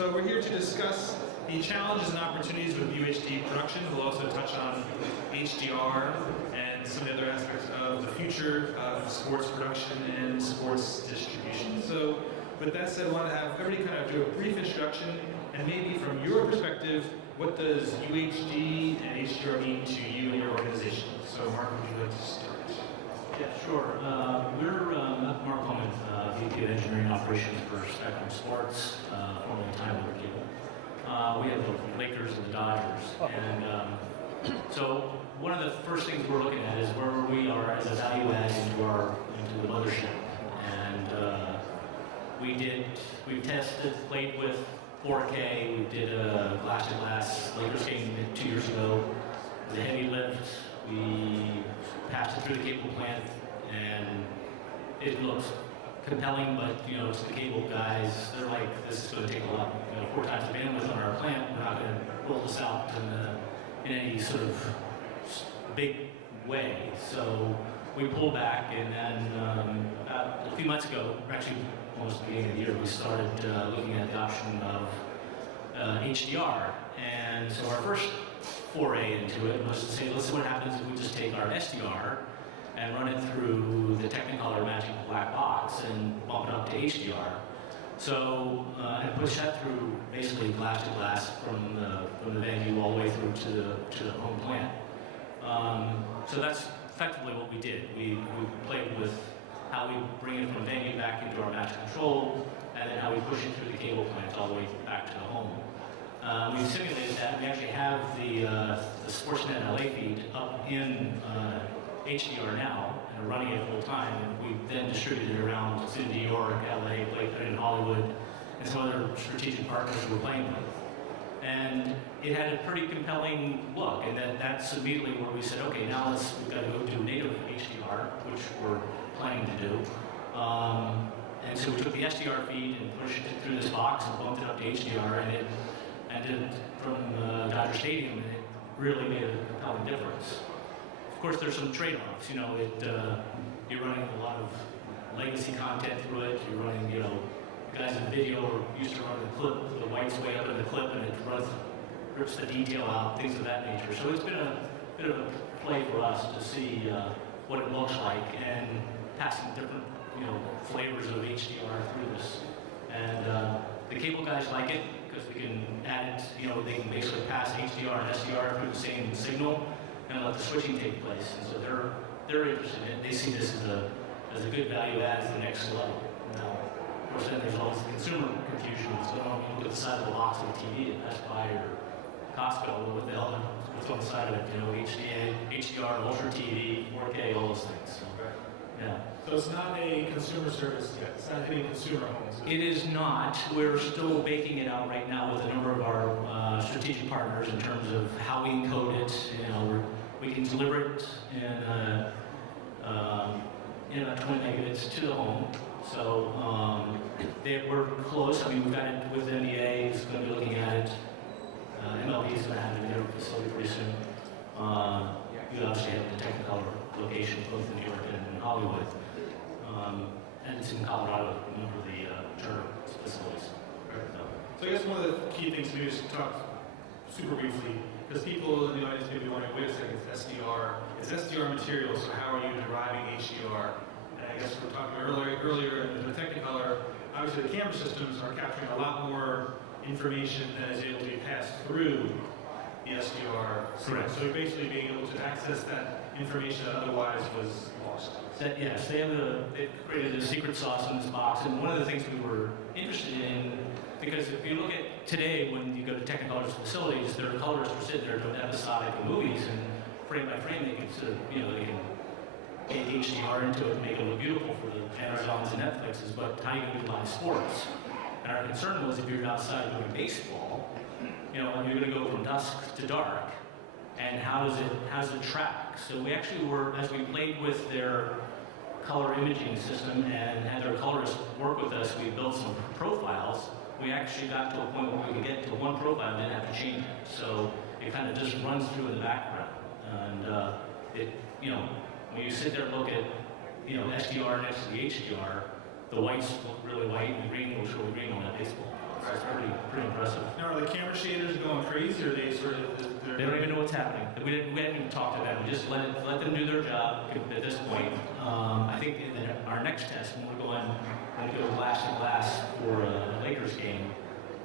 So we're here to discuss the challenges and opportunities with UHD production. We'll also touch on HDR and some of the other aspects of the future of sports production and sports distribution. So with that said, I want to have everybody kind of do a brief introduction, and maybe from your perspective, what does UHD and HDR mean to you and your organization? So Mark, would you like to start? Yeah, sure. We're Mark Coleman, VP of Engineering Operations for Spectrum Sports, formerly Time Warner Cable. We have the Lakers and the Dodgers, and so one of the first things we're looking at is where we are as a value add into the mothership. And we tested, played with 4K. We did a glass-to-glass Lakers game 2 years ago. It was a heavy lift. We passed it through the cable plant, and it looks compelling, but it's the cable guys. They're like, this is going to take a lot, 4 times the bandwidth on our plant. We're not going to roll this out in any sort of big way. So we pulled back, and then a few months ago, or actually almost the beginning of the year, we started looking at the option of HDR. And so our first foray into it was to say, let's see what happens if we just take our SDR and run it through the Technicolor Magic Black Box and bump it up to HDR. So, and push that through basically glass to glass from the venue all the way through to the home plant. So that's effectively what we did. We played with how we bring it from venue back into our match control, and then how we push it through the cable plant all the way back to the home. We simulated that. We actually have the Sportsnet LA feed up in HDR now, and are running it full time, and we then distributed it around to New York, LA, in Hollywood, and some other strategic partners we're playing with. And it had a pretty compelling look, and that's immediately where we said, okay, now we've got to go do native HDR, which we're planning to do. And so we took the SDR feed and pushed it through this box and bumped it up to HDR, and it did from Dodger Stadium, and it really made a compelling difference. Of course, there's some trade-offs. You're running a lot of legacy content through it. You're running, guys in video are used to running the clip, the white's way up in the clip, and it rips the detail out, things of that nature. So it's been a bit of a play for us to see what it looks like and passing different, flavors of HDR through this. And the cable guys like it because we can add it, they can basically pass HDR and SDR through the same signal and let the switching take place. And so they're interested in it. They see this as a good value add to the next level. Now, of course, then there's all this consumer confusion. So you look at the side of the box of the TV at Best Buy or Costco, what the hell, what's on the side of it? HDR, Ultra TV, 4K, all those things. So, yeah. So it's not a consumer service yet. It's not hitting consumer homes. It is not. We're still baking it out right now with a number of our strategic partners in terms of how we encode it. We can deliver it in about 20 megabits to the home. So we're close. I mean, we've got it with NBA. Is going to be looking at it. MLB is going to have it in their facility pretty soon. You obviously have the Technicolor location both in New York and in Hollywood. And it's in Colorado, a number of the Turner facilities. So I guess one of the key things we just talk super briefly, because people in the audience may be wondering, wait a second, it's SDR. It's SDR material, so how are you deriving HDR? And I guess we were talking earlier in the Technicolor, obviously the camera systems are capturing a lot more information than is able to be passed through the SDR. Correct. So you're basically being able to access that information that otherwise was lost. Yes, they've created a secret sauce in this box, and one of the things we were interested in, because if you look at today, when you go to Technicolor's facilities, their colorists are sitting there doing episodic movies, and frame by frame they can sort of, they can get HDR into it and make it look beautiful for the Amazons and Netflixes, but how are you going to do live sports? And our concern was if you're outside doing baseball, and you're going to go from dusk to dark, and how does it track? So we actually were, as we played with their color imaging system and had their colorists work with us, we built some profiles. We actually got to a point where we could get to one profile and didn't have to change it. So it kind of just runs through in the background. And when you sit there and look at SDR next to the HDR, the whites look really white and the green looks really green on that baseball. So it's pretty impressive. Now, are the camera shaders going crazy, or are they sort of? They don't even know what's happening. We didn't even talk to them. We just let them do their job at this point. I think in our next test, when we go glass to glass for a Lakers game,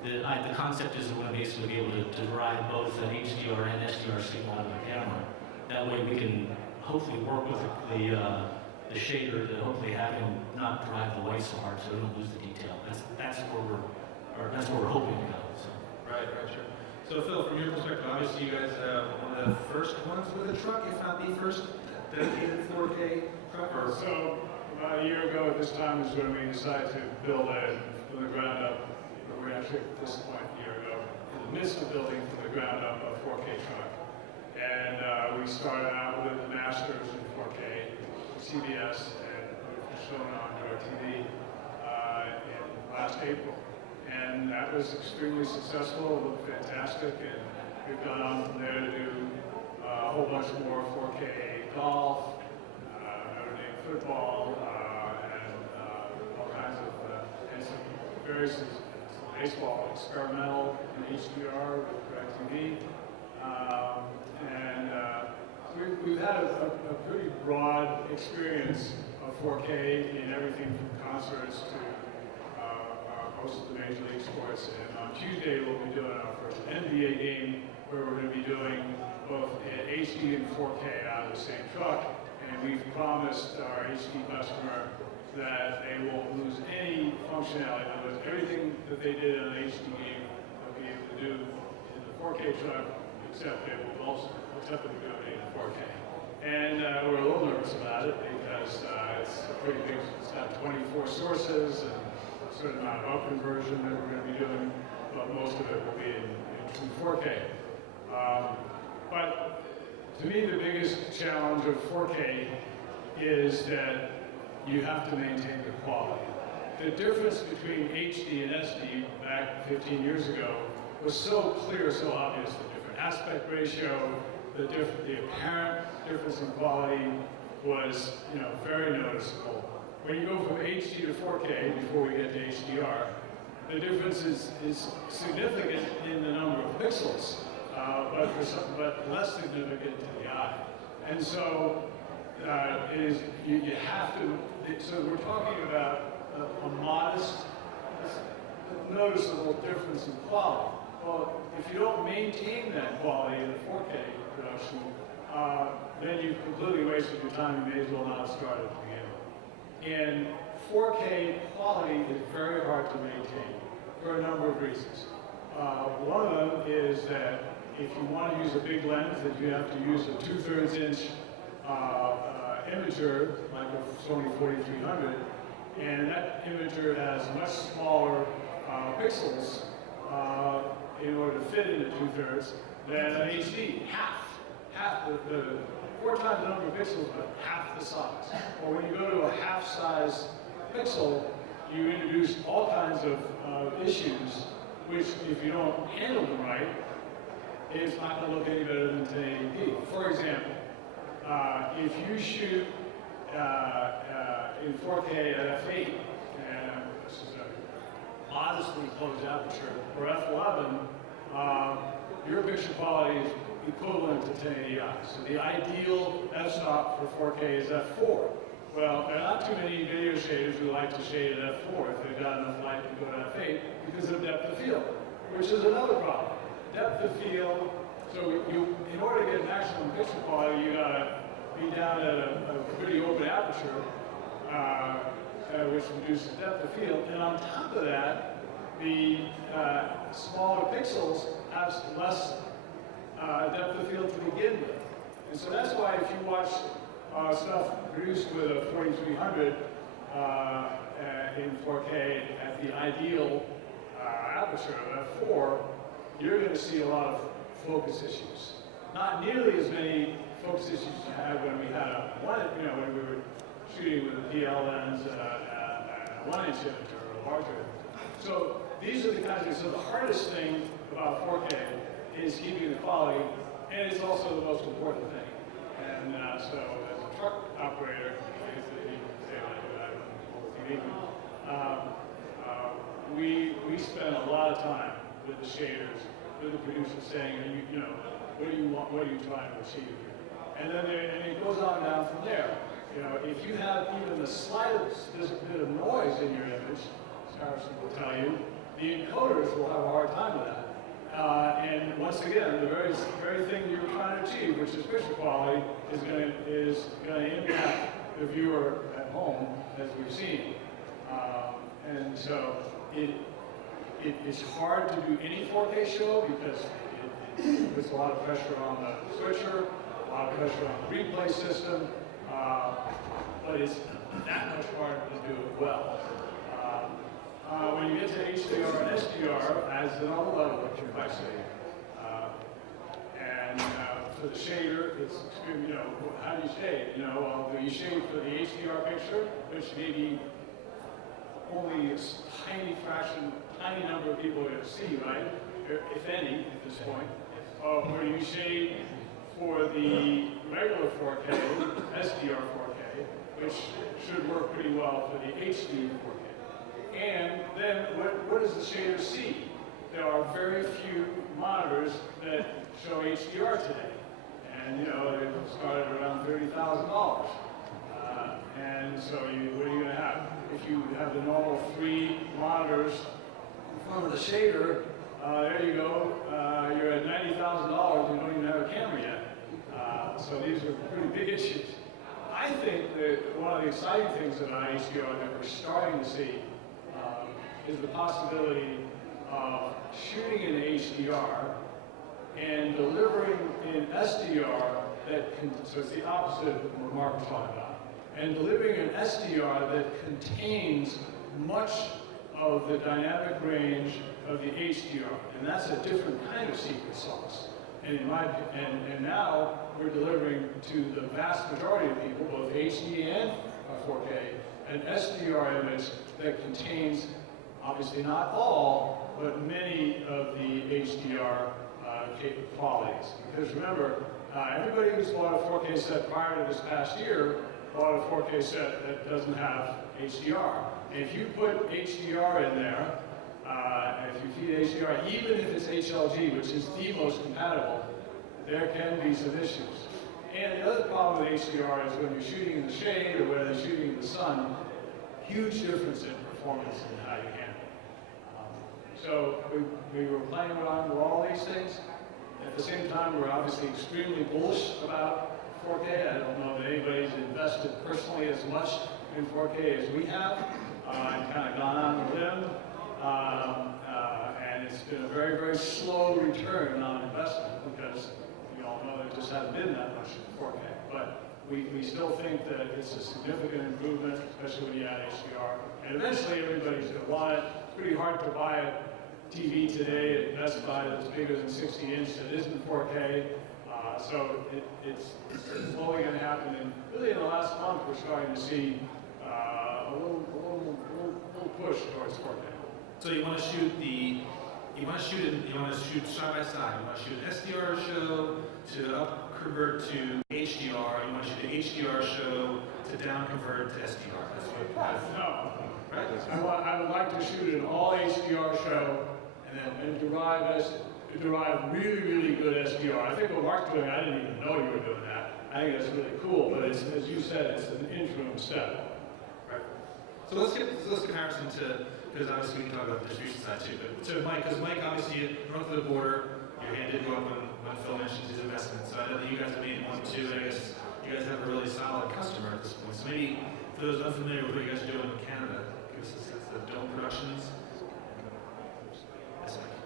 the concept is we're going to basically be able to derive both an HDR and SDR signal out of the camera. That way we can hopefully work with the shader to hopefully have him not drive the white so hard so we don't lose the detail. That's where we're hoping to go. So. Right, sure. So Phil, from your perspective, obviously you guys one of the first ones with a truck. You found the first dedicated 4K truck. So about a year ago at this time is when we decided to build it from the ground up. We're actually at this point a year ago, in the midst of building from the ground up a 4K truck. And we started out with the Masters in 4K, CBS, and shown on DirecTV in last April. And that was extremely successful, it looked fantastic, and we've gone on from there to do a whole bunch more 4K golf, Notre Dame football, and all kinds of, and some various baseball experimental in HDR with DirecTV. We've had a pretty broad experience of 4K in everything from concerts to most of the major league sports. And on Tuesday, we'll be doing our first NBA game where we're going to be doing both HD and 4K out of the same truck. And we've promised our HD customer that they won't lose any functionality. In other words, everything that they did in an HD game, they'll be able to do in the 4K truck, except they will also attempt to do it in 4K. And we're a little nervous about it because it's a pretty big, it's got 24 sources and a certain amount of up conversion that we're going to be doing, but most of it will be in 4K. But to me, the biggest challenge of 4K is that you have to maintain the quality. The difference between HD and SD back 15 years ago was so clear, so obvious. The different aspect ratio, the apparent difference in quality was, very noticeable. When you go from HD to 4K, before we get to HDR, the difference is significant in the number of pixels, but less significant to the eye. And so you have to. So we're talking about a modest, noticeable difference in quality. Well, if you don't maintain that quality in the 4K production, then you've completely wasted your time. You may as well not have started at the beginning. And 4K quality is very hard to maintain for a number of reasons. One of them is that if you want to use a big lens, then you have to use a 2/3 inch imager, like a Sony 4300, and that imager has much smaller pixels in order to fit into 2/3 than an HD. Half the 4 times the number of pixels, but half the size. Or when you go to a half-size pixel, you introduce all kinds of issues, which if you don't handle them right, it's not going to look any better than 1080p. For example, if you shoot in 4K at f8, and this is a modestly closed aperture, or f11, your picture quality is equivalent to 1080i. So the ideal f-stop for 4K is f4. Well, there are not too many video shaders who like to shade at f4 if they've got enough light to go to f8 because of depth of field, which is another problem. Depth of field, so in order to get maximum picture quality, you gotta be down at a pretty open aperture, which reduces depth of field. And on top of that, the smaller pixels have less depth of field to begin with. And so that's why if you watch stuff produced with a 4300 in 4K at the ideal aperture of f4, you're going to see a lot of focus issues. Not nearly as many focus issues you had when we had when we were shooting with a PL lens and a 1-inch imager or larger. So these are the kinds of things. So the hardest thing about 4K is keeping the quality, and it's also the most important thing. And so as a truck operator, we spend a lot of time with the shaders, with the producers saying, you know, what do you want, what are you trying to achieve here? And then it goes on down from there. You know, if you have even the slightest bit of noise in your image, as Harrison will tell you, the encoders will have a hard time with that. And once again, the very thing you're trying to achieve, which is picture quality, is going to impact the viewer at home, as we've seen. And so it's hard to do any 4K show because it puts a lot of pressure on the switcher, a lot of pressure on the replay system, but it's that much harder to do it well. When you get to HDR and SDR, adds another level of complexity. And for the shader, it's extremely, you know, how do you shade? You know, well, do you shade for the HDR picture, which maybe only a tiny number of people are going to see, right? If any, at this point. Or do you shade for the regular 4K, SDR 4K, which should work pretty well for the HD 4K. And then what does the shader see? There are very few monitors that show HDR today. And you know, they started around $30,000. And so what are you going to have? If you have the normal 3 monitors in front of the shader, there you go, you're at $90,000, you don't even have a camera yet. So these are pretty big issues. I think that one of the exciting things about HDR that we're starting to see is the possibility of shooting in HDR and delivering in SDR so it's the opposite of what Mark was talking about, and delivering an SDR that contains much of the dynamic range of the HDR, and that's a different kind of secret sauce. And and now we're delivering to the vast majority of people, both HD and 4K, an SDR image that contains, obviously not all, but many of the HDR qualities. Because remember, everybody who's bought a 4K set prior to this past year bought a 4K set that doesn't have HDR. And if you put HDR in there, if you feed HDR, even if it's HLG, which is the most compatible, there can be some issues. And the other problem with HDR is when you're shooting in the shade or when you're shooting in the sun, huge difference in performance and how you handle it. So we were playing around with all these things. At the same time, we're obviously extremely bullish about 4K. I don't know that anybody's invested personally as much in 4K as we have. I've kind of gone on the limb. And it's been a very, very slow return on investment because we all know there just hasn't been that much in 4K. But we still think that it's a significant improvement, especially when you add HDR. And eventually everybody's going to want it. It's pretty hard to buy a TV today at Best Buy that's bigger than 60 inch that isn't 4K. So it's slowly going to happen. And really in the last month, we're starting to see a little push towards 4K. So you want to shoot side by side. You want to shoot an SDR show to up convert to HDR. You want to shoot an HDR show to down convert to SDR. That's what. No. Right. I would like to shoot an all HDR show and derive really, really good SDR. I think what Mark's doing, I didn't even know you were doing that. I think that's really cool, but it's, as you said, it's an interim step. Right. So let's get Harrison to, because obviously we can talk about the distribution side too, but to Mike, because Mike, obviously, north of the border, your hand did go up when Phil mentioned his investment. So I know that you guys have made one too, and I guess you guys have a really solid customer at this point. So maybe for those unfamiliar with what you guys are doing in Canada, give us a sense of Dome Productions. Yes, Mike.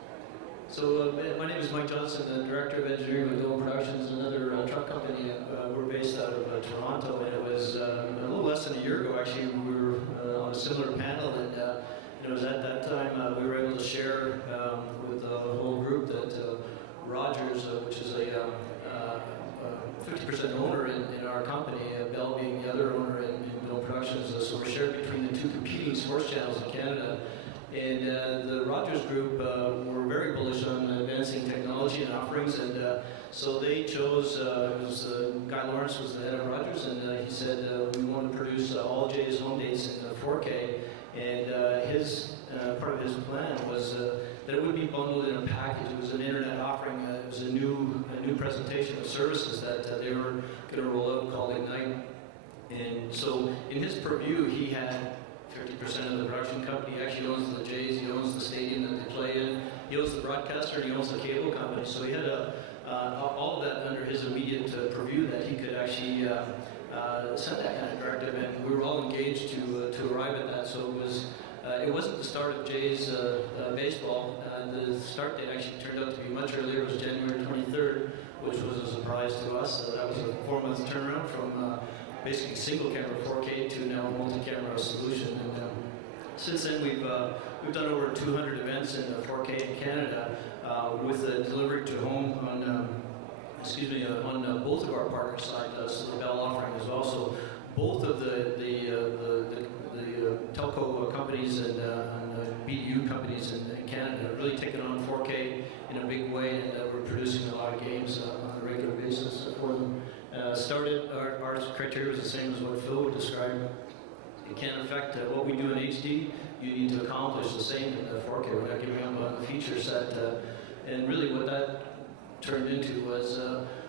So my name is Mike Johnson, the Director of Engineering with Dome Productions, another truck company. We're based out of Toronto, and it was a little less than a year ago, actually, we were on a similar panel, and it was at that time we were able to share with the whole group that Rogers, which is a 50% owner in our company, Bell being the other owner in Dome Productions, so we're shared between the two competing sports channels in Canada. And the Rogers Group were very bullish on advancing technology and offerings, and so they chose, it was Guy Lawrence was the head of Rogers, and he said we want to produce all Jay's home dates in 4K, And his part of his plan was that it would be bundled in a package. It was an internet offering. It was a new presentation of services that they were going to roll out called Ignite. And so in his purview, he had 50% of the production company. He actually owns the Jays, he owns the stadium that they play in, he owns the broadcaster, and he owns the cable company. So he had all of that under his immediate purview that he could actually send that kind of directive, and we were all engaged to arrive at that. So it wasn't the start of Jays baseball. The start date actually turned out to be much earlier. It was January 23rd, which was a surprise to us. That was a 4-month turnaround from basically single camera 4K to now a multi-camera solution. And since then we've done over 200 events in 4K in Canada with the delivery to home on both of our partner sites, so the Bell offering as well. So both of the telco companies and BDU companies in Canada have really taken on 4K in a big way, and we're producing a lot of games on a regular basis for them. Our criteria was the same as what Phil would describe. It can't affect what we do in HD. You need to accomplish the same in 4K. We're not giving up on the feature set. And really what that turned into was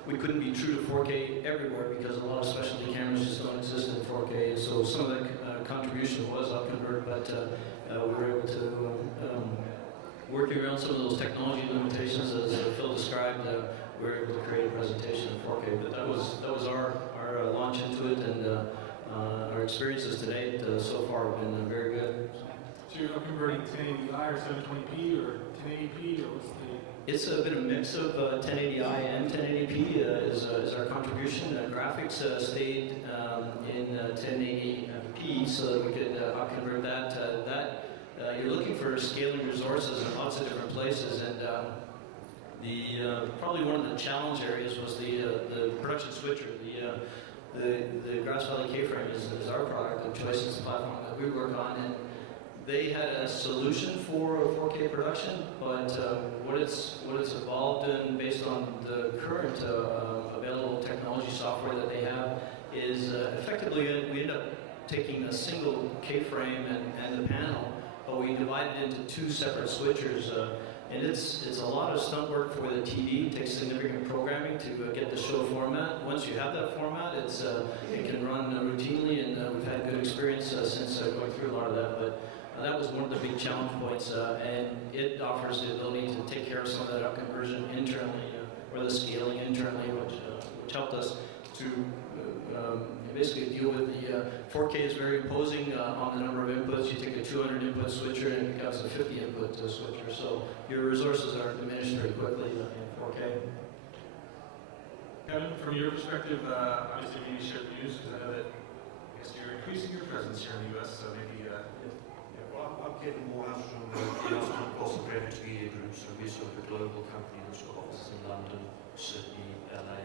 we couldn't be true to 4K everywhere because a lot of specialty cameras just don't exist in 4K. So some of the contribution was upconvert, but we were able to, working around some of those technology limitations, as Phil described, we were able to create a presentation in 4K. But that was our launch into it, and our experiences to date so far have been very good. So you're not converting 1080i or 720p or 1080p, or what's the... It's a bit of a mix of 1080i and 1080p is our contribution. Graphics stayed in 1080p so that we could convert that. You're looking for scaling resources in lots of different places, and probably one of the challenge areas was the production switcher. The Grass Valley K-frame is our product of choice. It's the platform that we work on, and they had a solution for 4K production, but what it's evolved in based on the current available technology software that they have is effectively we end up taking a single K-frame and the panel, but we divide it into 2 separate switchers. And it's a lot of stunt work for the TV. It takes significant programming to get the show format. Once you have that format, it can run routinely, and we've had good experience since going through a lot of that. But that was one of the big challenge points, and it offers the ability to take care of some of that up conversion internally, or the scaling internally, which helped us to basically deal with the 4K is very imposing on the number of inputs. You take a 200 input switcher and it becomes a 50 input switcher, so your resources are diminished very quickly in 4K. Kevin, from your perspective, obviously maybe share the news, because I know that you're increasing your presence here in the US, so maybe... Well, I'm Kevin Moorhouse from the announcement across the DirecTV group, so we're sort of a global company that's got offices in London, Sydney, LA,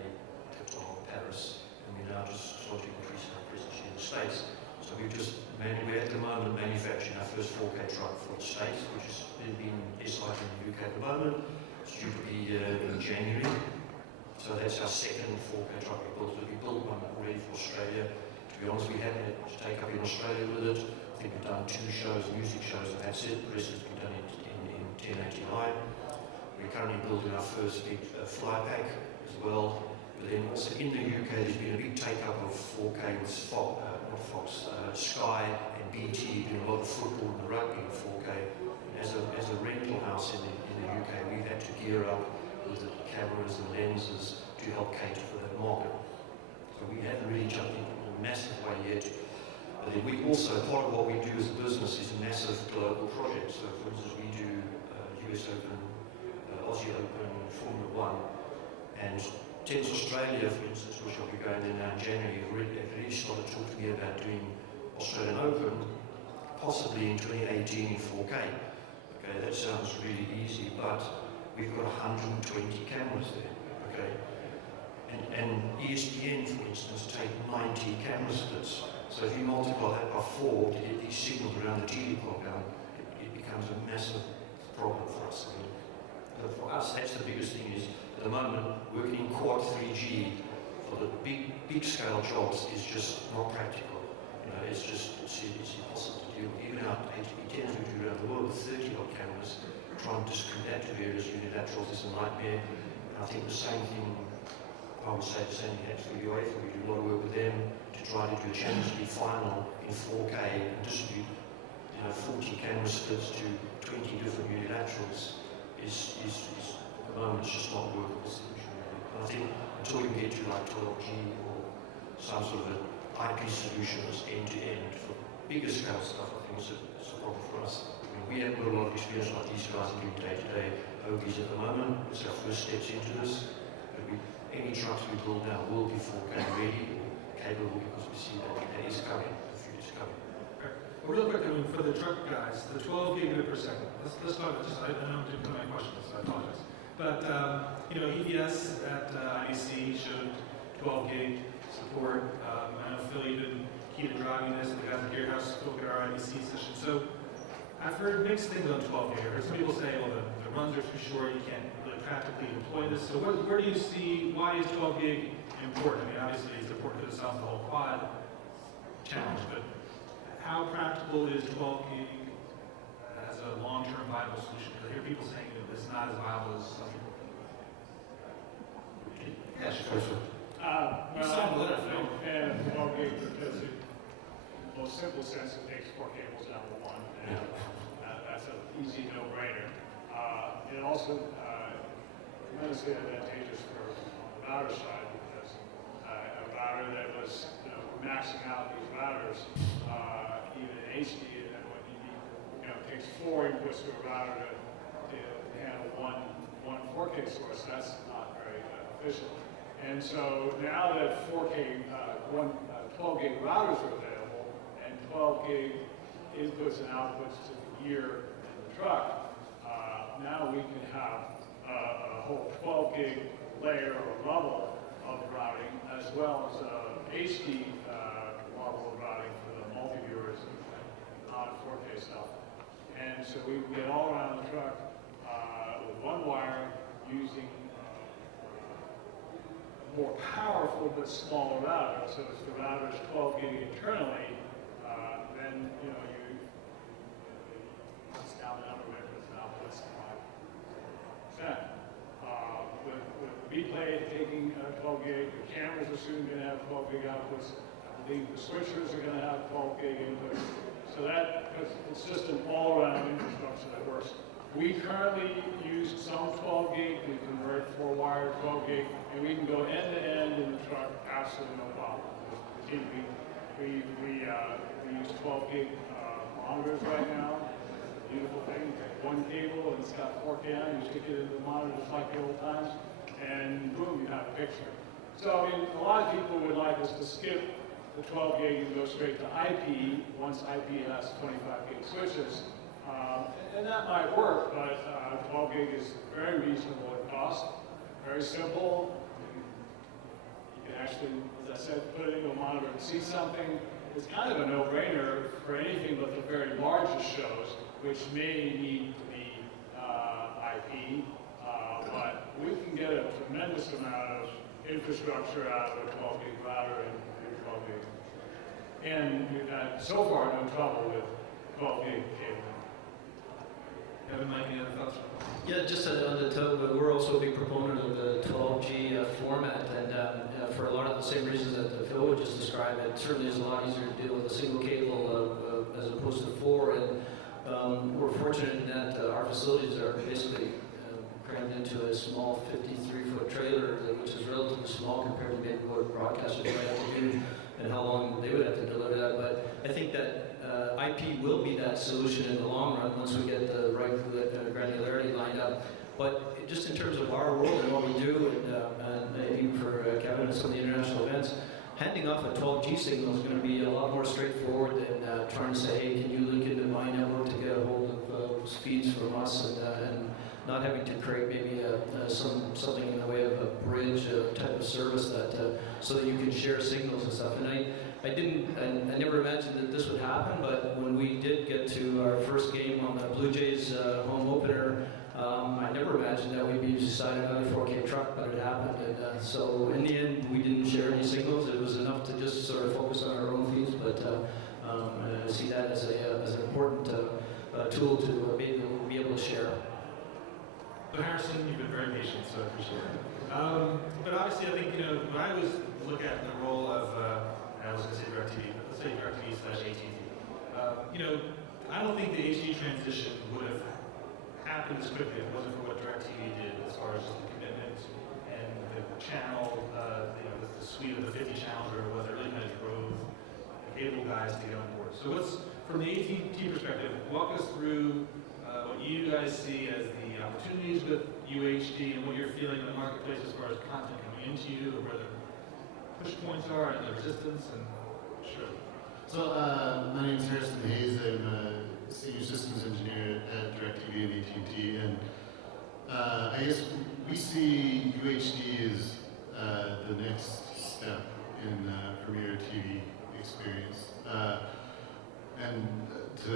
Qatar, Paris, and we're now just starting to increase our presence in the States. So we're at the moment manufacturing our first 4K truck for the States, which is being sited in the UK at the moment. It's due to be in January. So that's our second 4K truck we built. We built one already for Australia. To be honest, we haven't had much take up in Australia with it. I think we've done 2 shows, music shows, and that's it. The rest has been done in 1080i. We're currently building our first big fly pack as well. But then also in the UK, there's been a big take-up of 4K with Sky and BT doing a lot of football and rugby in 4K. And as a rental house in the UK, we've had to gear up with the cameras and lenses to help cater for that market. So we haven't really jumped into a massive way yet. But then we also, part of what we do as a business is massive global projects. So for instance, we do US Open, Aussie Open, Formula 1, and Tennis Australia, for instance, which will be going in now in January, have really started talking to me about doing Australian Open, possibly in 2018 in 4K. Okay, that sounds really easy, but we've got 120 cameras there. Okay, and ESPN, for instance, take 90 camera splits. So if you multiply that by 4 to get these signals around the TV compound, it becomes a massive problem for us. I mean, but for us, that's the biggest thing is, at the moment, working in quad 3G for the big scale jobs is just not practical. You know, it's impossible to deal with. Even our AT&T we do around the world with 30 odd cameras, trying to distribute that to various unilaterals is a nightmare. And I think the same thing, I would say the same thing actually with UEFA. We do a lot of work with them to try to do a Champions League final in 4K and distribute 40 camera splits to 20 different unilaterals is at the moment it's just not a workable solution. And I think until we can get to like 12G or some sort of an IP solution that's end-to-end for bigger scale stuff, I think it's a problem for us. I mean, we haven't got a lot of experience like these guys are doing day-to-day OBs at the moment. It's our first steps into this. Any trucks we build now will be 4K ready or capable because we see that is coming, the future's coming. Well, real quick, I mean, for the truck guys, the 12 gigabit per second. Let's talk about just. I know I didn't come any questions, so I apologize. But EBS at IBC showed 12 gig support. I know Phil, you've been key to driving this, and the guys at Gearhouse spoke at our IBC session. So I've heard mixed things on 12 gig. I've heard some people say, well, the runs are too short, you can't really practically deploy this. So where do you see, why is 12 gig important? I mean, obviously it's important because it solves the whole quad challenge, but how practical is 12 gig as a long-term viable solution? Because I hear people saying that it's not as viable as some people. Yeah, sure. Well, I'm a fan of 12 gig because in the most simple sense, it takes 4 cables down to one, and that's an easy no-brainer. It also tremendously advantageous for the router side because a router that was maxing out these routers, even in HD, and then what you need, it takes 4 inputs to a router to handle one 4K source. That's not very efficient. And so now that 4K, 12 gig routers are available, and 12 gig inputs and outputs to the gear in the truck, now we can have a whole 12 gig layer or level of routing, as well as HD level of routing for the multi-viewers and non-4K stuff. And so we can get all around the truck with one wire using more powerful but smaller router. So if the router is 12 gig internally, then it's down the number of inputs and outputs 5%. With replay taking 12 gig, the cameras are soon going to have 12 gig outputs. I believe the switchers are going to have 12 gig inputs. So it's just an all-around infrastructure that works. We currently use some 12 gig. We convert 4-wire 12 gig, and we can go end-to-end in the truck, absolutely no problem. We use 12 gig monitors right now. Beautiful thing. You take one cable and it's got 4K on. You stick it into the monitor just like the old times, and boom, you have a picture. So I mean, a lot of people would like us to skip the 12 gig and go straight to IP once IP has 25 gig switches. And that might work, but 12 gig is very reasonable in cost, very simple. You can actually, as I said, put it into a monitor and see something. It's kind of a no-brainer for anything but the very largest shows, which may need to be IP, but we can get a tremendous amount of infrastructure out of a 12 gig router and 12 gig. And we've had so far no trouble with 12 gig cable. Kevin, Mike, any other thoughts? Yeah, just on the toe, but we're also a big proponent of the 12G format, and for a lot of the same reasons that Phil would just describe, it certainly is a lot easier to deal with a single cable as opposed to 4. And we're fortunate in that our facilities are basically crammed into a small 53-foot trailer, which is relatively small compared to maybe what broadcasters might have to do and how long they would have to deliver that. But I think that IP will be that solution in the long run once we get the right granularity lined up. But just in terms of our world and what we do, and even for Kevin and some of the international events, handing off a 12G signal is going to be a lot more straightforward than trying to say, hey, can you link into my network to get a hold of speeds from us, and not having to create maybe something in the way of a bridge type of service that so that you can share signals and stuff. And I never imagined that this would happen, but when we did get to our first game on the Blue Jays home opener, I never imagined that we'd be deciding on a 4K truck, but it happened. And so in the end, we didn't share any signals. It was enough to just sort of focus on our own feeds, but And I see that as an important tool to be able to share. So Harrison, you've been very patient, so I appreciate it. But obviously, I think, when I was look at the role of, I was going to say DirecTV, but let's say DirecTV / AT&T. I don't think the HD transition would have happened as quickly if it wasn't for what DirecTV did as far as just the commitment and the channel, the suite of the 50 channels or what really kind of drove the cable guys to get on board. So from the AT&T perspective, walk us through what you guys see as the opportunities with UHD and what you're feeling in the marketplace as far as content coming into you, or where the push points are and the resistance, and sure. So my name is Harrison Hayes. I'm a senior systems engineer at DirecTV and AT&T, and I guess we see UHD as the next step in Premier TV experience. And to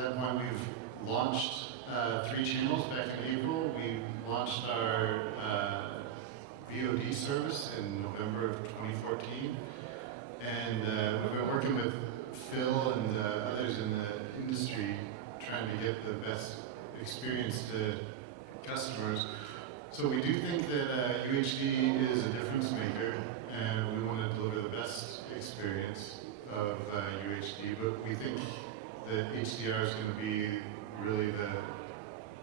that point, we've launched 3 channels back in April. We launched our VOD service in November of 2014. And we've been working with Phil and others in the industry trying to get the best experience to customers. So we do think that UHD is a difference maker, and we want to deliver the best experience of UHD, but we think that HDR is going to be really the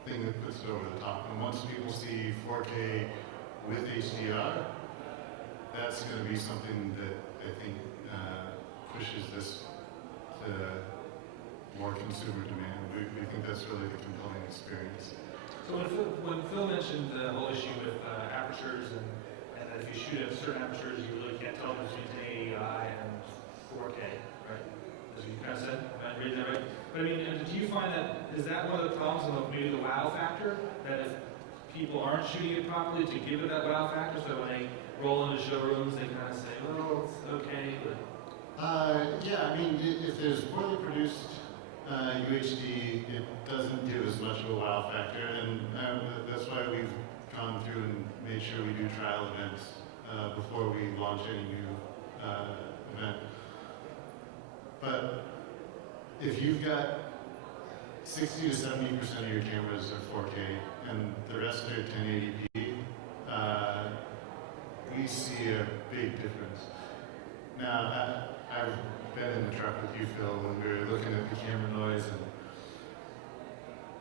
thing that puts it over the top. And once people see 4K with HDR, that's going to be something that I think pushes this to more consumer demand. We think that's really the compelling experience. So when Phil mentioned the whole issue with apertures and that if you shoot at certain apertures, you really can't tell between 1080i and 4K, right? As you kind of said, am I reading that right? But I mean, do you find is that one of the problems of maybe the wow factor? That if people aren't shooting it properly to give it that wow factor, so when they roll into showrooms, they kind of say, well, it's okay, but... Yeah, I mean, if there's poorly produced UHD, it doesn't give as much of a wow factor, and that's why we've gone through and made sure we do trial events before we launch any new event. But if you've got 60 to 70% of your cameras are 4K and the rest are 1080p, we see a big difference. Now, I've been in the truck with you, Phil, when we were looking at the camera noise, and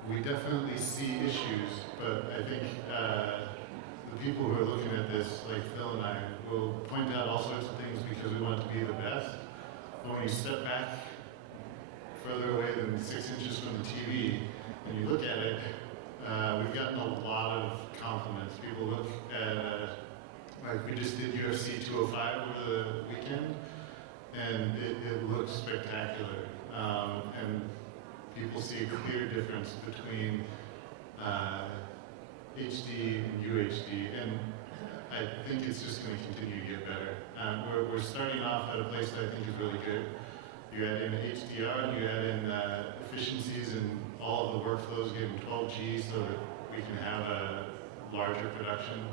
we definitely see issues, but I think the people who are looking at this, like Phil and I, will point out all sorts of things because we want it to be the best. But when you step back further away than 6 inches from the TV, and you look at it, we've gotten a lot of compliments. People look at, like we just did UFC 205 over the weekend, and it looks spectacular. And people see a clear difference between HD and UHD, and I think it's just going to continue to get better. We're starting off at a place that I think is really good. You add in HDR, and you add in efficiencies in all of the workflows, getting 12G so that we can have a larger production.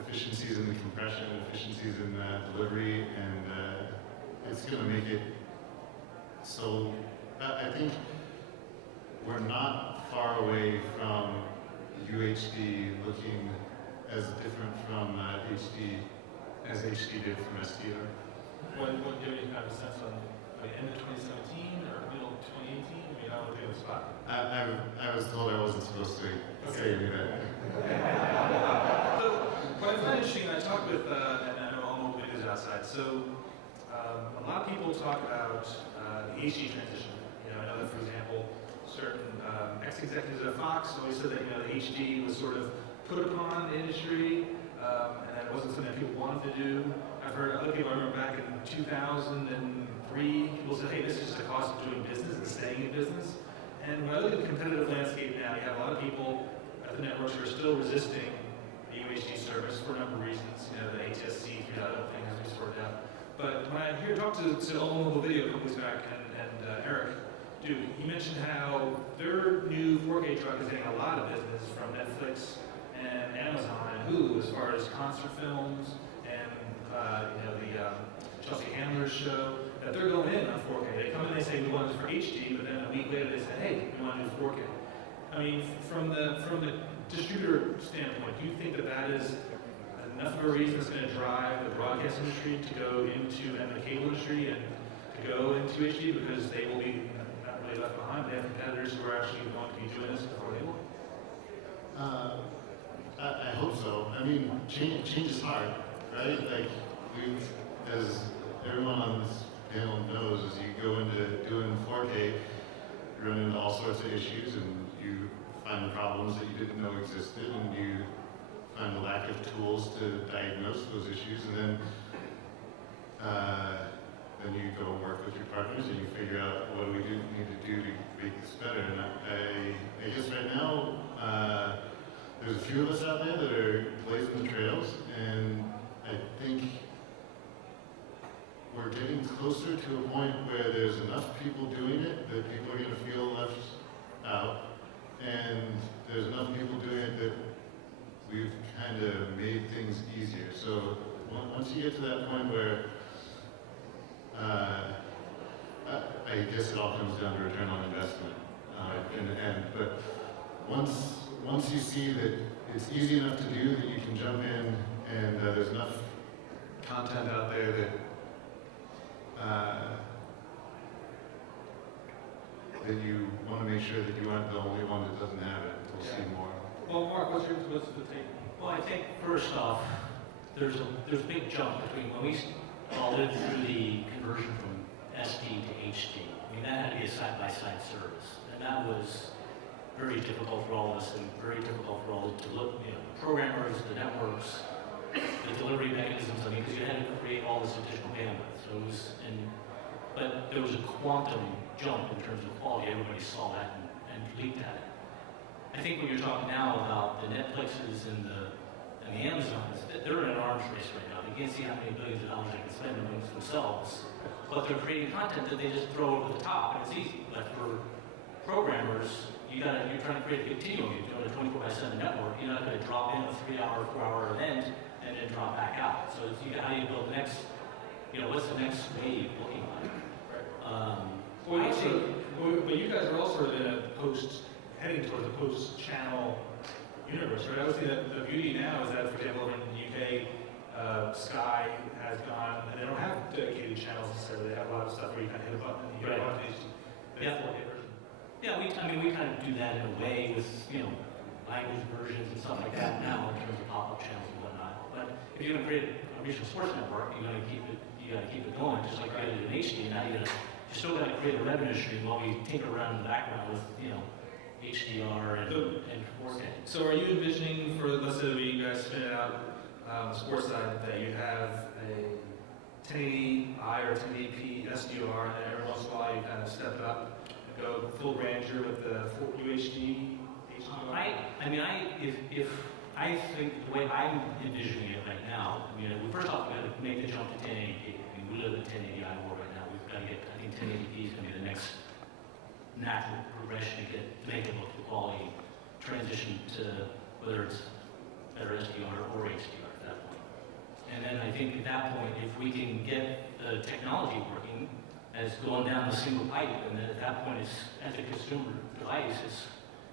Efficiencies in the compression, efficiencies in the delivery, and it's going to make it so. I think we're not far away from UHD looking as different from HD as HD did from SDR. What do you have a sense on the end of 2017 or middle of 2018? I mean, I don't think it's spot. I was told I wasn't supposed to say any of that. So, what I find interesting, I talked with, and I know all the videos outside, so a lot of people talk about the HD transition. I know that, for example, certain ex-executives at Fox always said that the HD was sort of put upon the industry, and that it wasn't something that people wanted to do. I've heard other people, I remember back in 2003, people said, hey, this is just the cost of doing business and staying in business. And when I look at the competitive landscape now, you have a lot of people at the networks who are still resisting the UHD service for a number of reasons. The ATSC 3.0 thing has been sorted out. But when I talked to All Mobile Video a couple weeks back, and Eric Duke, he mentioned how their new 4K truck is getting a lot of business from Netflix and Amazon and Hulu as far as concert films and the Chelsea Handlers show, that they're going in on 4K. They come in, they say we want this for HD, but then a week later they say, hey, we want to do 4K. I mean, from the distributor standpoint, do you think that that is enough of a reason that's going to drive the broadcast industry to go into, and the cable industry, and to go into HD, because they will be not really left behind? They have competitors who are actually going to be doing this before they will? I hope so. I mean, change is hard, right? Like, as everyone on this panel knows, as you go into doing 4K, you run into all sorts of issues, and you find problems that you didn't know existed, and you find a lack of tools to diagnose those issues, and then you go and work with your partners, and you figure out what do we need to do to make this better. And I guess right now, there's a few of us out there that are blazing the trails, and I think we're getting closer to a point where there's enough people doing it that people are going to feel left out, and there's enough people doing it that we've kind of made things easier. So once you get to that point where, I guess it all comes down to return on investment in the end, but once you see that it's easy enough to do that you can jump in, and there's enough content out there that that you want to make sure that you aren't the only one that doesn't have it. We'll see more. Well, Mark, what's the take? Well, I think first off, there's a big jump between when we all lived through the conversion from SD to HD. I mean, that had to be a side-by-side service, and that was very difficult for all of us, and very difficult for all the programmers, the networks, the delivery mechanisms. I mean, because you had to create all this additional bandwidth. So it was, but there was a quantum jump in terms of quality. Everybody saw that and leaped at it. I think when you're talking now about the Netflixes and the Amazons, they're in an arms race right now. You can't see how many billions of dollars they can spend amongst themselves, but they're creating content that they just throw over the top, and it's easy. But for programmers, you're trying to create a continuum. You're doing a 24/7 network. You're not going to drop in a 3-hour, 4-hour event and then drop back out. So it's, how do you build the next? What's the next wave looking like? But you guys are also in a heading towards a post-channel universe, right? I would say that the beauty now is that, for example, in the UK, Sky has gone, and they don't have dedicated channels necessarily. They have a lot of stuff where you kind of hit a button and you Right. watch these 4K version. Yeah, we kind of do that in a way with, language versions and stuff like that now in terms of pop-up channels and whatnot. But if you're going to create a regional sports network, you got to keep it going, just like you did in HD. Now you still got to create a revenue stream while we tinker around in the background with, HDR and 4K. So are you envisioning for, let's say you guys spin it out on the sports side, that you have a 1080i or 1080p SDR, and then every once in a while you kind of step it up and go full grandeur with the UHD HDR? I think the way I'm envisioning it right now, first off, we got to make the jump to 1080p. We live in 1080i world right now. We've got to get, I think 1080p is going to be the next natural progression to make it look the quality transition to whether it's better SDR or HDR at that point. And then I think at that point, if we can get the technology working as going down the single pipe, and then at that point, it's as a consumer device,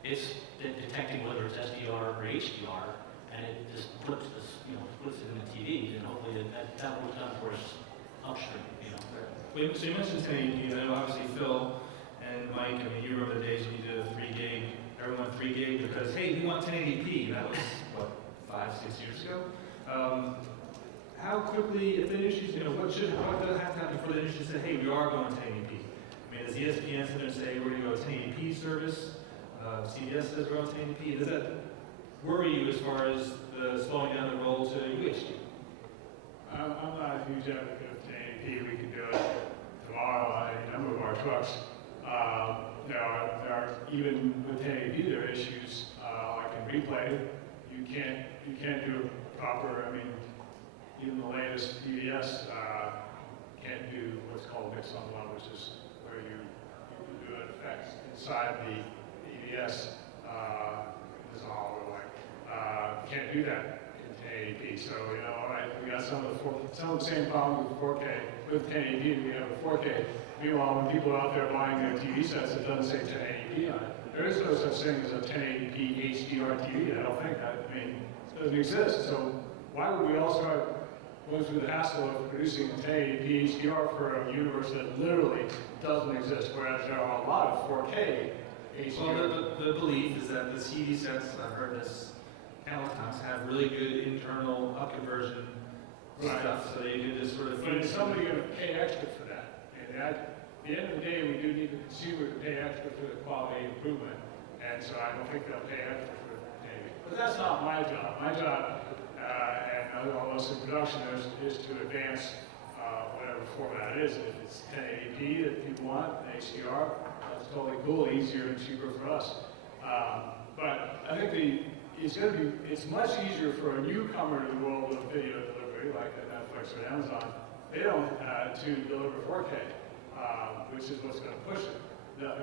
it's detecting whether it's SDR or HDR, and it just flips it in the TVs, and hopefully that will done for us upstream. So you mentioned 1080p. I know obviously Phil and Mike, you remember the days when you did a 3 gig, everyone 3 gig because, hey, we want 1080p. That was, 5-6 years ago? How quickly, if the industry's, what does have to happen for the industry to say, hey, we are going 1080p? Does ESPN sit there and say, we're going to go 1080p service? CBS says we're going 1080p. Does that worry you as far as the slowing down the roll to UHD? I'm not a huge advocate of 1080p. We can do it tomorrow on a number of our trucks. There are even with 1080p, there are issues like in replay. You can't do it proper. Even the latest PBS can't do what's called mix on one, which is where you do an effect inside the EBS as a hollow way. Can't do that in 1080p. So, you know, we got some of the same problems with 4K, with 1080p we have with 4K. Meanwhile, when people are out there buying their TV sets, it doesn't say 1080p on it. There is no such thing as a 1080p HDR TV. I don't think that, I mean, it doesn't exist. So why would we all start going through the hassle of producing 1080p HDR for a universe that literally doesn't exist, whereas there are a lot of 4K HDR. Well, the belief is that the TV sets, I've heard this countless times, have really good internal upconversion stuff, so you can just sort of. But is somebody going to pay extra for that? And at the end of the day, we do need the consumer to pay extra for the quality improvement, and so I don't think they'll pay extra for it. But that's not my job. My job, and all those in production, is to advance whatever format it is. If it's 1080p that people want, HDR, that's totally cool, easier and cheaper for us. But I think it's much easier for a newcomer to the world of video delivery, like a Netflix or Amazon. They don't to deliver 4K, which is what's going to push it. You know,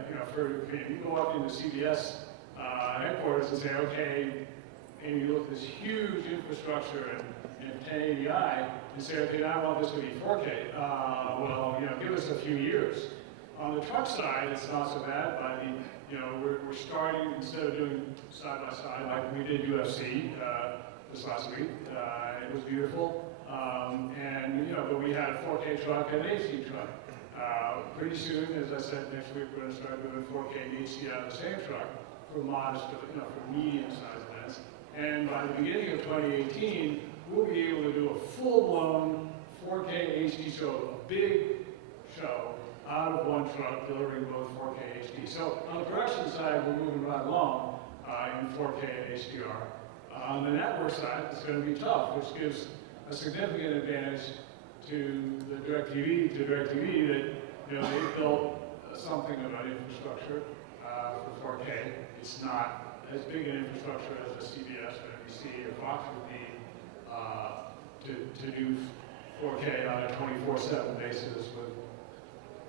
if you go up into CBS headquarters and say, okay, and you look at this huge infrastructure in 1080i and say, okay, now I want this to be 4K. Well, you know, give us a few years. On the truck side, it's not so bad. You know, we're starting, instead of doing side by side like we did UFC this last week. It was beautiful. And, you know, but we had a 4K truck and an HD truck. Pretty soon, as I said, next week we're going to start doing 4K and HD out of the same truck for modest, you know, for medium-sized events. And by the beginning of 2018, we'll be able to do a full-blown 4K HD show, a big show, out of one truck, delivering both 4K and HD. So on the production side, we're moving right along in 4K and HDR. On the network side, it's going to be tough, which gives a significant advantage to the DirecTV that, you know, they built something of an infrastructure for 4K. It's not as big an infrastructure as a CBS or NBC or Fox would need to do 4K on a 24/7 basis with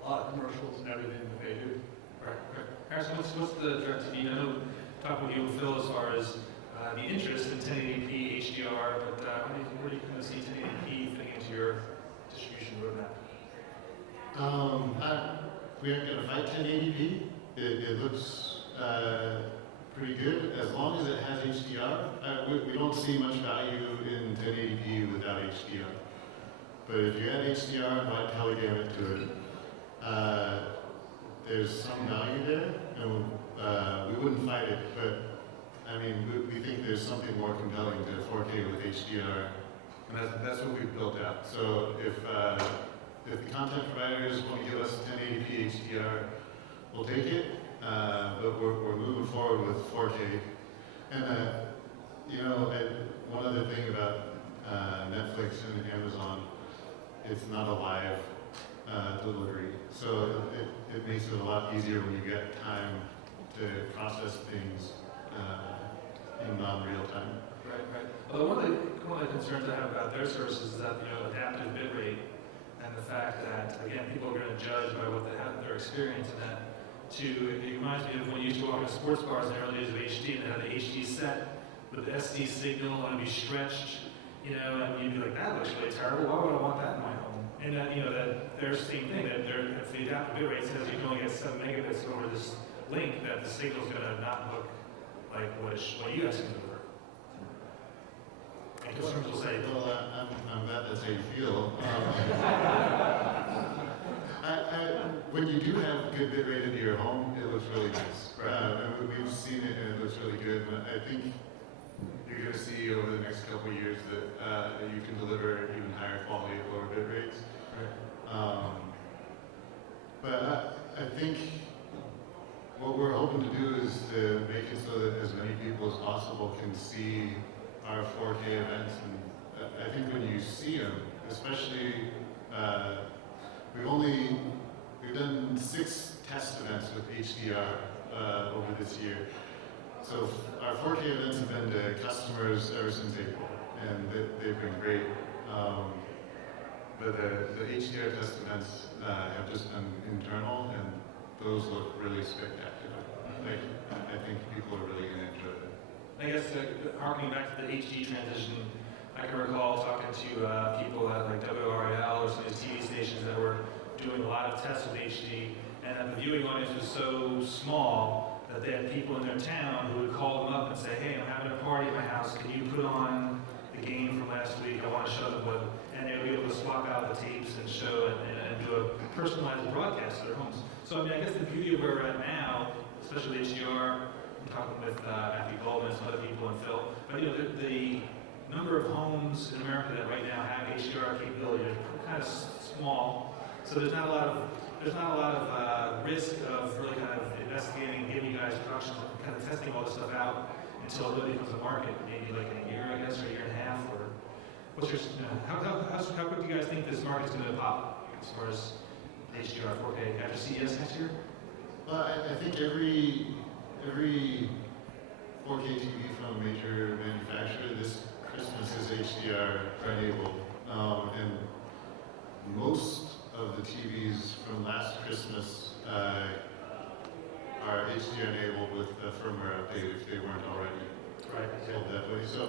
a lot of commercials and everything that they do. Right. Harrison, what's the DirecTV? I know talk with you and Phil as far as the interest in 1080p HDR, but where do you kind of see 1080p fitting into your distribution roadmap? We aren't going to fight 1080p. It looks pretty good as long as it has HDR. We don't see much value in 1080p without HDR. But if you add HDR and light color gamut to it, there's some value there, and we wouldn't fight it. But I mean, we think there's something more compelling to 4K with HDR, and that's what we've built out. So if the content providers want to give us 1080p HDR, we'll take it. But we're moving forward with 4K. And you know, one other thing about Netflix and Amazon, it's not a live delivery. So it makes it a lot easier when you get time to process things in non-real time. Right. Well, one of the concerns I have about their services is that, you know, adaptive bitrate and the fact that, again, people are going to judge by what they have their experience in that. It reminds me of when you used to walk in sports bars in the early days of HD and they had the HD set with the SD signal and it'd be stretched, you know, and you'd be like, that looks really terrible. Why would I want that in my home? And that, you know, that their same thing, that if the adaptive bitrate says you can only get 7 megabits over this link, that the signal's going to not look like what you guys can deliver. And consumers will say, well, I'm glad that's how you feel. When you do have good bitrate into your home, it looks really nice. We've seen it and it looks really good. But I think you're going to see over the next couple of years that you can deliver even higher quality at lower bit rates. But I think what we're hoping to do is to make it so that as many people as possible can see our 4K events. And I think when you see them, especially, we've done 6 test events with HDR over this year. So our 4K events have been to customers ever since April, and they've been great. But the HDR test events have just been internal, and those look really spectacular. Like, I think people are really going to enjoy it. I guess harkening back to the HD transition, I can recall talking to people at like WRAL or some of these TV stations that were doing a lot of tests with HD, and that the viewing audience was so small that they had people in their town who would call them up and say, hey, I'm having a party at my house, can you put on the game from last week, I want to show them what, and they would be able to swap out the tapes and show and do a personalized broadcast at their homes. So I mean, I guess the beauty of where we're at now, especially with HDR, I'm talking with Matthew Coleman and some other people and Phil, but you know, the number of homes in America that right now have HDR capability are kind of small, so there's not a lot of risk of really kind of investigating, giving you guys production, kind of testing all this stuff out until it really becomes a market, maybe like in a year, I guess, or a year and a half, or what's your, you know, how quick do you guys think this market's going to pop as far as HDR 4K after CES next year? Well, I think every 4K TV from a major manufacturer this Christmas is HDR enabled, and most of the TVs from last Christmas are HDR enabled with a firmware update if they weren't already sold that way. So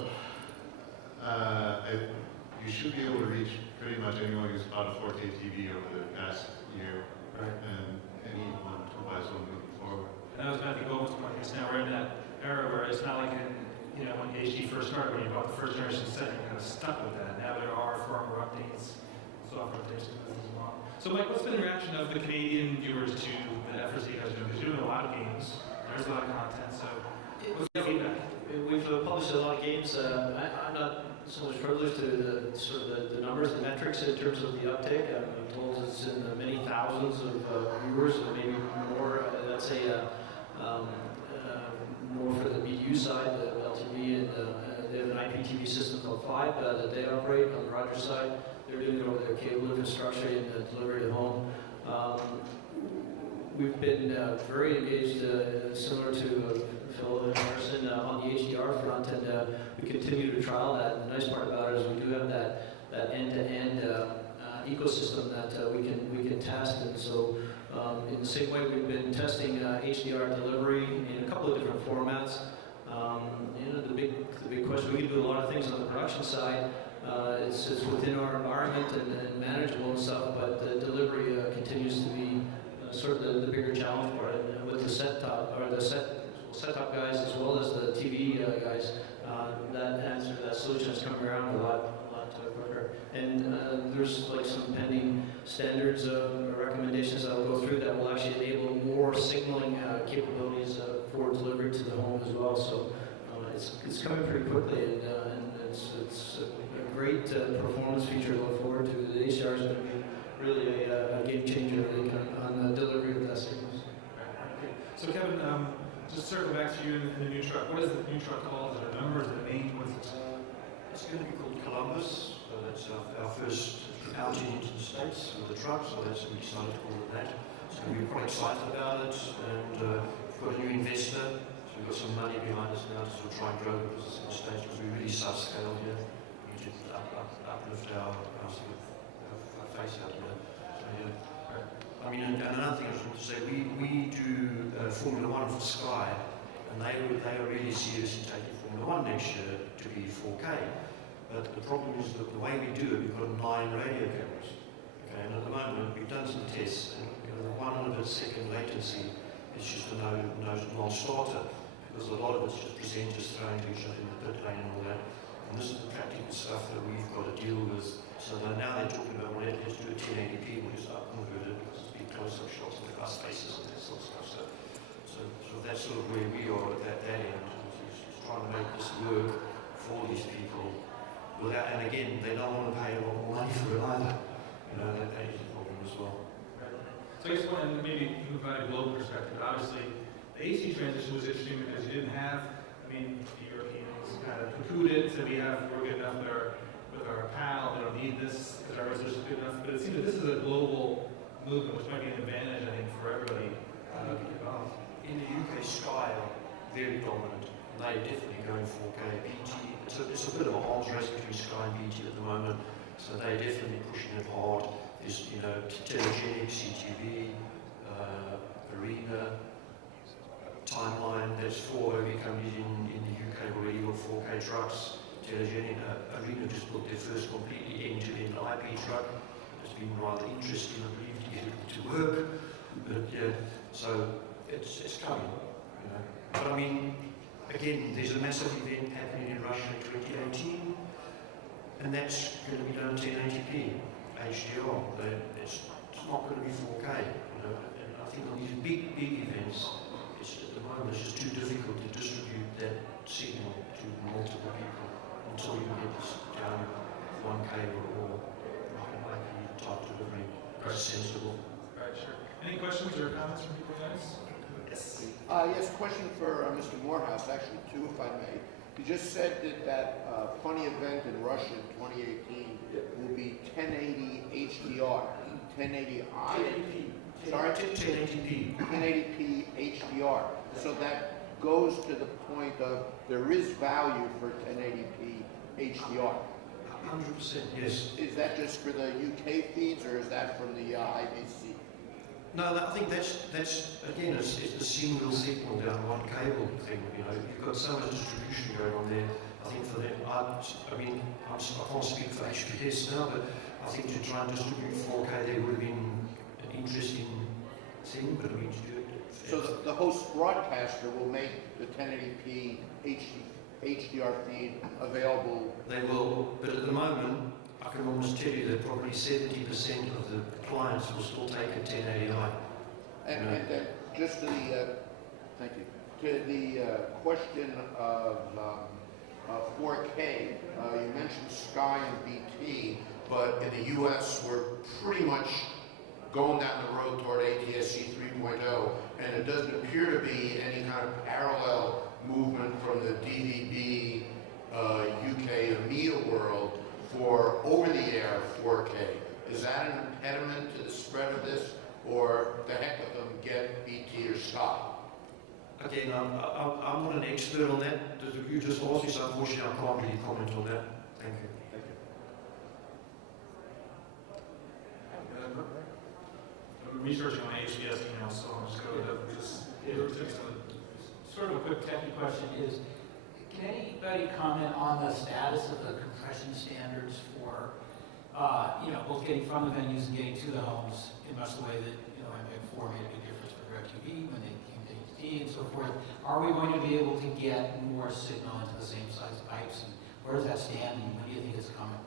you should be able to reach pretty much anyone who's bought a 4K TV over the past year, and anyone who buys one moving forward. And that was Matthew Coleman's point, because now we're in that era where it's not like you know, when HD first started, when you bought the first generation set, you're kind of stuck with that. Now there are firmware updates, software updates as well. So Mike, what's been the reaction of the Canadian viewers to the efforts that you guys are doing? Because you're doing a lot of games, there's a lot of content, so what's the feedback? We've published a lot of games. I'm not so much privileged to the numbers, the metrics in terms of the uptake. I'm told it's in the many thousands of viewers, or maybe more. I'd say more for the BDU side, the LTV, and they have an IPTV system called 5 that they operate on the Rogers side. They're doing it over their cable infrastructure and delivery at home. We've been very engaged, similar to Phil and Harrison, on the HDR front, and we continue to trial that. And the nice part about it is we do have that end-to-end ecosystem that we can test. And so, in the same way, we've been testing HDR delivery in a couple of different formats. You know, the big question, we can do a lot of things on the production side. It's within our environment and manageable and stuff, but the delivery continues to be sort of the bigger challenge part. And with the set-top guys as well as the TV guys, that solution is coming around a lot quicker. And there's like some pending standards recommendations that will go through that will actually enable more signaling capabilities for delivery to the home as well. So it's coming pretty quickly, and it's a great performance feature to look forward to. The HDR is going to be really a game changer on the delivery of that signals. So Kevin, just circle back to you in the new truck. What is the new truck called? Is it a number? Is it a name? What is it? It's going to be called Columbus. So that's our first outing into the States with the truck, so that's we decided to call it that. So we're quite excited about it, and we've got a new investor, so we've got some money behind us now to sort of try and grow the business in the States, because we're really subscale here. We need to uplift our face out here. So, yeah. I mean, and another thing I just want to say, we do Formula One for Sky, and they are really serious in taking Formula One next year to be 4K. But the problem is that the way we do it, we've got 9 radio cameras. Okay, and at the moment, we've done some tests, and the 1/100-second latency is just a non-starter, because a lot of it's just presenters throwing to each other in the pit lane and all that. And this is the practical stuff that we've got to deal with. So now they're talking about, well, let's do a 1080p, we'll just up-convert it, because it's big close-up shots of the glass faces and that sort of stuff. So that's sort of where we are at that end, is trying to make this work for these people. Without, and again, they don't want to pay a lot more money for it either. You know, that is a problem as well. So I guess one, and maybe you can provide a global perspective. Obviously, the AC transition was interesting because you didn't have, I mean, the Europeans kind of poo-pooed it, said we're good enough with our PAL, we don't need this because our resolution is good enough. But it seems that this is a global movement, which might be an advantage, I think, for everybody involved. In the UK, Sky are very dominant, and they're definitely going 4K. BT, it's a bit of an arms race between Sky and BT at the moment, so they're definitely pushing it hard. There's, you know, Telegenic, CTV, Arena, Timeline, there's 4 OV companies in the UK already with 4K trucks. Arena just built their first completely end-to-end IP truck. It's been rather interesting, I believe, to get it to work. But yeah, so it's coming, you know. But I mean, again, there's a massive event happening in Russia in 2018, and that's going to be done 1080p HDR. It's not going to be 4K, you know. And I think on these big events, at the moment it's just too difficult to distribute that signal to multiple people until you get this down 1K or IP type delivery. It's sensible. All right, sure. Any questions or comments from people, guys? Yes. Yes, question for Mr. Moorhouse, actually two, if I may. You just said that funny event in Russia in 2018 will be 1080 HDR, 1080i. 1080p. Sorry? 1080p. 1080p HDR. So that goes to the point of there is value for 1080p HDR. 100%, yes. Is that just for the UK feeds, or is that from the IBC? No, I think that's again, it's the single signal down one cable thing. You know, you've got so much distribution going on there. I think for them, I can't speak for HPS now, but I think to try and distribute 4K there would have been an interesting thing, but I mean to do it. So the host broadcaster will make the 1080p HDR feed available. They will, but at the moment, I can almost tell you that probably 70% of the clients will still take a 1080i. And then just to the, thank you, to the question of 4K, you mentioned Sky and BT, but in the US we're pretty much going down the road toward ATSC 3.0, and it doesn't appear to be any kind of parallel movement from the DVB UK EMEA world for over-the-air 4K. Is that an impediment to the spread of this, or the heck with them, get BT or Sky? Again, I'm not an expert on that. You just asked me, so unfortunately I can't really comment on that. Thank you. Thank you. I'm researching on HBS emails, so I'll just go with this. Sort of a quick technical question is, can anybody comment on the status of the compression standards for, both getting from the venues and getting to the homes in much the way that, MPEG-4 made a big difference for DirecTV when they came to AT&T and so forth. Are we going to be able to get more signal into the same size pipes, and where does that stand, and when do you think it's coming?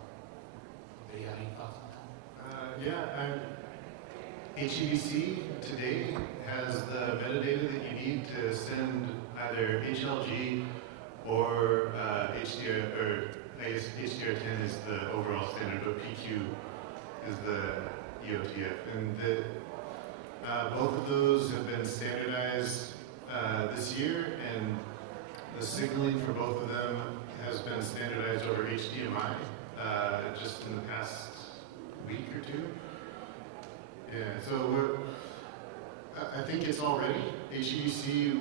Do you have any thoughts on that? HEVC today has the metadata that you need to send either HLG or HDR, or I guess HDR10 is the overall standard, but PQ is the EOTF. And both of those have been standardized this year, and the signaling for both of them has been standardized over HDMI just in the past week or two. Yeah, so I think it's all ready. HEVC,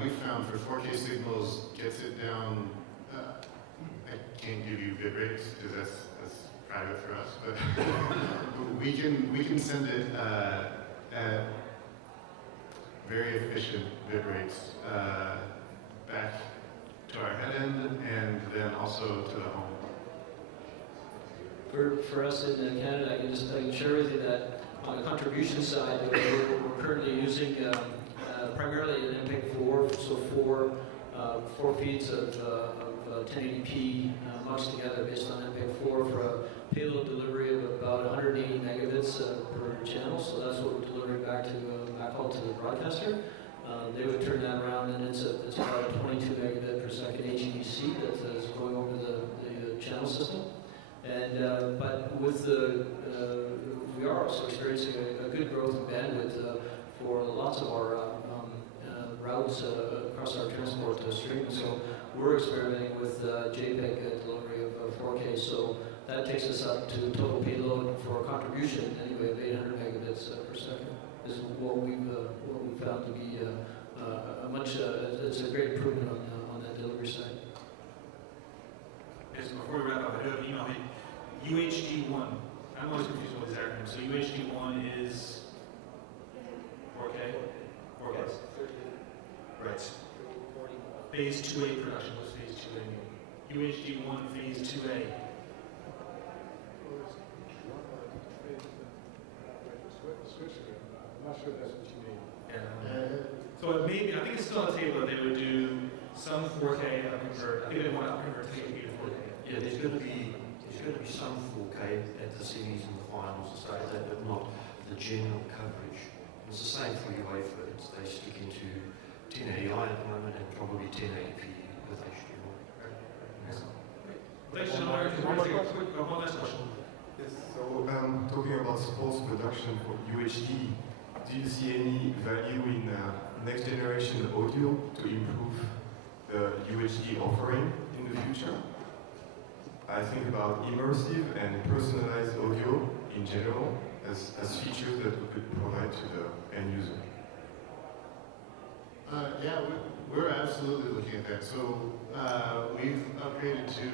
we found for 4K signals gets it down. I can't give you bit rates because that's private for us, but we can send it at very efficient bit rates back to our head end and then also to the home. For us in Canada, I can share with you that on the contribution side, we're currently using primarily an MPEG-4, so four feeds of 1080p muxed together based on MPEG-4 for a payload delivery of about 180 megabits per channel. So that's what we're delivering back out to the broadcaster. They would turn that around, and it's about a 22 megabit per second HEVC that is going over the channel system. And but with we are also experiencing a good growth in bandwidth for lots of our routes across our transport stream. So we're experimenting with JPEG delivery of 4K. So that takes us up to total payload for contribution anyway of 800 megabits per second. Is what we've found to be it's a great improvement on that delivery side. Yes, before we wrap up, I do have an email. UHD1. I'm always confused with these acronyms. So UHD1 is 4K? 4K. Right. Phase 2A production. What's phase 2A mean? UHD 1 Phase 2A. I'm not sure that's what you mean. Yeah. So it may be, I think it's still on the table that they would do some 4K upconvert. I think they want to upconvert 1080 to 4K. Yeah, there's going to be some 4K at the semis and the finals and stuff like that, but not the general coverage. It's the same for UEFA. They stick into 1080i at the moment and probably 1080p with HDR. Thanks, gentlemen. One last question. Yes, so talking about sports production for UHD, do you see any value in next generation audio to improve the UHD offering in the future? I think about immersive and personalized audio in general as features that we could provide to the end user. Yeah, we're absolutely looking at that. So we've upgraded to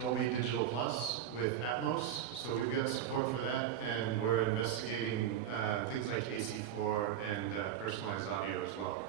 Dolby Digital Plus with Atmos. So we've got support for that, and we're investigating things like AC4 and personalized audio as well.